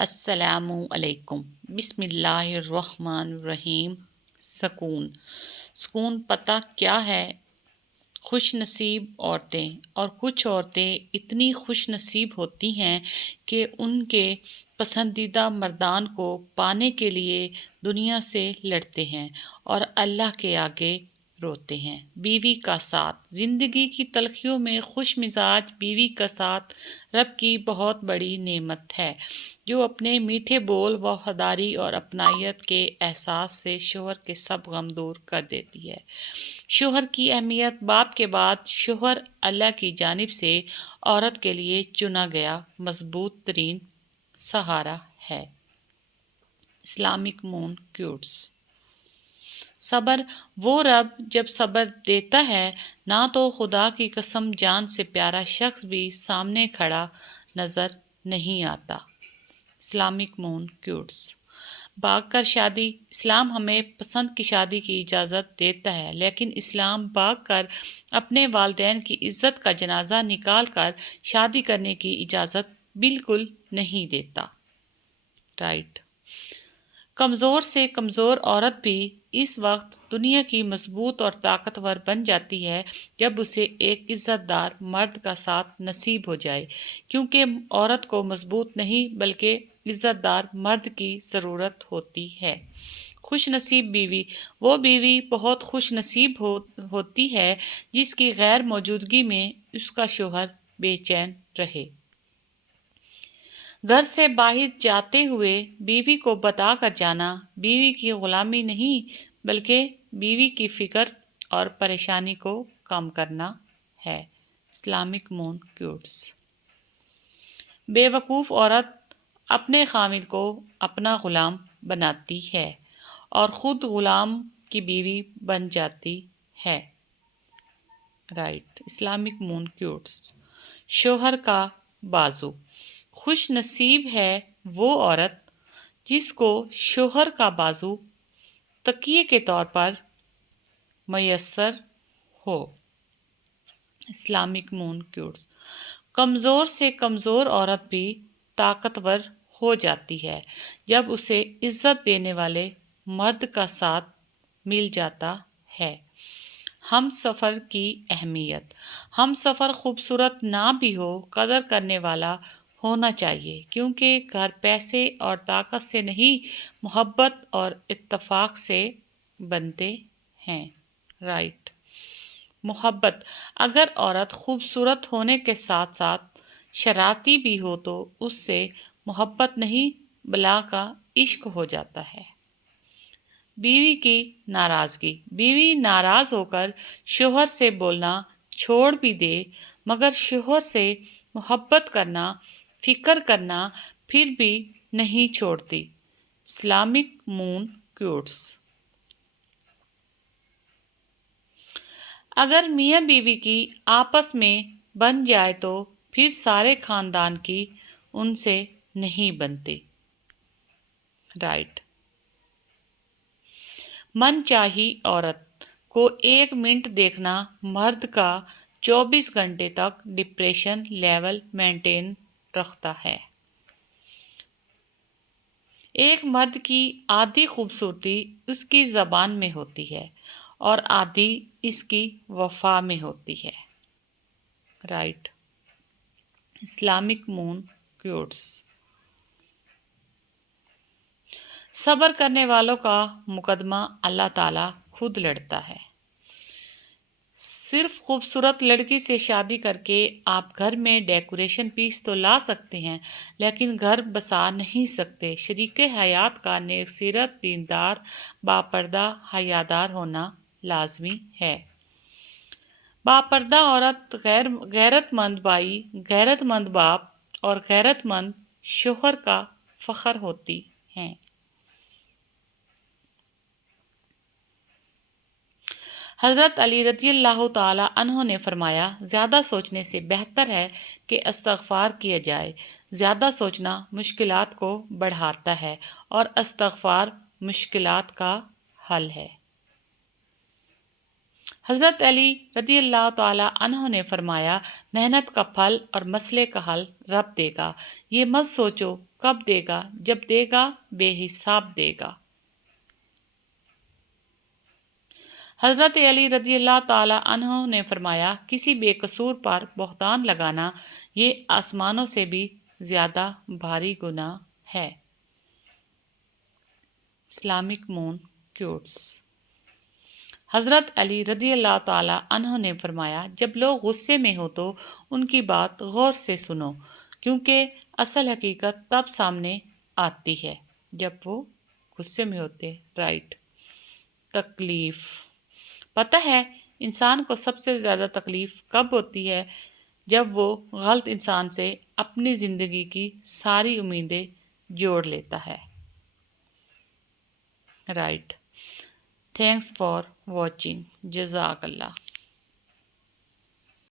السلام علیکم۔ بسم اللہ الرحمن الرحیم۔ سکون پتہ کیا ہے؟ خوش نصیب عورتیں، اور کچھ عورتیں اتنی خوش نصیب ہوتی ہیں کہ ان کے پسندیدہ مردان کو پانے کے لیے دنیا سے لڑتے ہیں اور اللہ کے آگے روتے ہیں۔ بیوی کا ساتھ۔ زندگی کی تلخیوں میں خوش مزاج بیوی کا ساتھ رب کی بہت بڑی نعمت ہے، جو اپنے میٹھے بول، وفاداری اور اپنائیت کے احساس سے شوہر کے سب غم دور کر دیتی ہے۔ شوہر کی اہمیت۔ باپ کے بعد شوہر اللہ کی جانب سے عورت کے لیے چنا گیا مضبوط ترین سہارا ہے۔ اسلامک مون کوٹس۔ صبر۔ وہ رب جب صبر دیتا ہے، نہ تو خدا کی قسم جان سے پیارا شخص بھی سامنے کھڑا نظر نہیں آتا۔ اسلامک مون کوٹس۔ بھاگ کر شادی۔ اسلام ہمیں پسند کی شادی کی اجازت دیتا ہے، لیکن اسلام بھاگ کر اپنے والدین کی عزت کا جنازہ نکال کر شادی کرنے کی اجازت بالکل نہیں دیتا۔ رائٹ۔ کمزور سے کمزور عورت بھی اس وقت دنیا کی مضبوط اور طاقتور بن جاتی ہے جب اسے ایک عزت دار مرد کا ساتھ نصیب ہو جائے، کیونکہ عورت کو مضبوط نہیں بلکہ عزت دار مرد کی ضرورت ہوتی ہے۔ خوش نصیب بیوی۔ وہ بیوی بہت خوش نصیب ہوتی ہے جس کی غیر موجودگی میں اس کا شوہر بے چین رہے۔ گھر سے باہر جاتے ہوئے بیوی کو بتا کر جانا بیوی کی غلامی نہیں بلکہ بیوی کی فکر اور پریشانی کو کم کرنا ہے۔ اسلامک مون کوٹس۔ بے وقوف عورت اپنے خاوند کو اپنا غلام بناتی ہے اور خود غلام کی بیوی بن جاتی ہے۔ رائٹ۔ اسلامک مون کوٹس۔ شوہر کا بازو۔ خوش نصیب ہے وہ عورت جس کو شوہر کا بازو تکیے کے طور پر میسر ہو۔ اسلامک مون کوٹس۔ کمزور سے کمزور عورت بھی طاقتور ہو جاتی ہے جب اسے عزت دینے والے مرد کا ساتھ مل جاتا ہے۔ ہم سفر کی اہمیت۔ ہم سفر خوبصورت نہ بھی ہو، قدر کرنے والا ہونا چاہیے، کیونکہ گھر پیسے اور طاقت سے نہیں، محبت اور اتفاق سے بنتے ہیں۔ رائٹ۔ محبت۔ اگر عورت خوبصورت ہونے کے ساتھ ساتھ شرارتی بھی ہو تو اس سے محبت نہیں بلا کا عشق ہو جاتا ہے۔ بیوی کی ناراضگی۔ بیوی ناراض ہو کر شوہر سے بولنا چھوڑ بھی دے، مگر شوہر سے محبت کرنا، فکر کرنا پھر بھی نہیں چھوڑتی۔ اسلامک مون کوٹس۔ اگر میاں بیوی کی آپس میں بن جائے تو پھر سارے خاندان کی ان سے نہیں بنتی۔ رائٹ۔ من چاہی عورت کو ایک منٹ دیکھنا مرد کا 24 گھنٹے تک ڈپریشن لیول مینٹین رکھتا ہے۔ ایک مرد کی آدھی خوبصورتی اس کی زبان میں ہوتی ہے اور آدھی اس کی وفا میں ہوتی ہے۔ رائٹ۔ اسلامک مون کوٹس۔ صبر کرنے والوں کا مقدمہ اللہ تعالیٰ خود لڑتا ہے۔ صرف خوبصورت لڑکی سے شادی کر کے آپ گھر میں ڈیکوریشن پیس تو لا سکتے ہیں، لیکن گھر بسا نہیں سکتے۔ شریک حیات کا نیک سیرت، دیندار، باپردہ، حیادار ہونا لازمی ہے۔ باپردہ عورت غیرت مند بھائی، غیرت مند باپ اور غیرت مند شوہر کا فخر ہوتی ہیں۔ حضرت علی رضی اللہ تعالیٰ عنہ نے فرمایا، زیادہ سوچنے سے بہتر ہے کہ استغفار کیا جائے۔ زیادہ سوچنا مشکلات کو بڑھاتا ہے اور استغفار مشکلات کا حل ہے۔ حضرت علی رضی اللہ تعالی عنہ نے فرمایا، محنت کا پھل اور مسئلے کا حل رب دے گا، یہ مت سوچو کب دے گا، جب دے گا بے حساب دے گا۔ حضرت علی رضی اللہ تعالی عنہ نے فرمایا، کسی بے قصور پر بہتان لگانا یہ آسمانوں سے بھی زیادہ بھاری گناہ ہے۔ اسلامک مون کوٹس۔ حضرت علی رضی اللہ تعالی عنہ نے فرمایا، جب لوگ غصے میں ہو تو ان کی بات غور سے سنو، کیونکہ اصل حقیقت تب سامنے آتی ہے جب وہ غصے میں ہوتے۔ رائٹ۔ تکلیف۔ پتہ ہے انسان کو سب سے زیادہ تکلیف کب ہوتی ہے؟ جب وہ غلط انسان سے اپنی زندگی کی ساری امیدیں جوڑ لیتا ہے۔ رائٹ۔ Thanks for watching. جزاک اللہ۔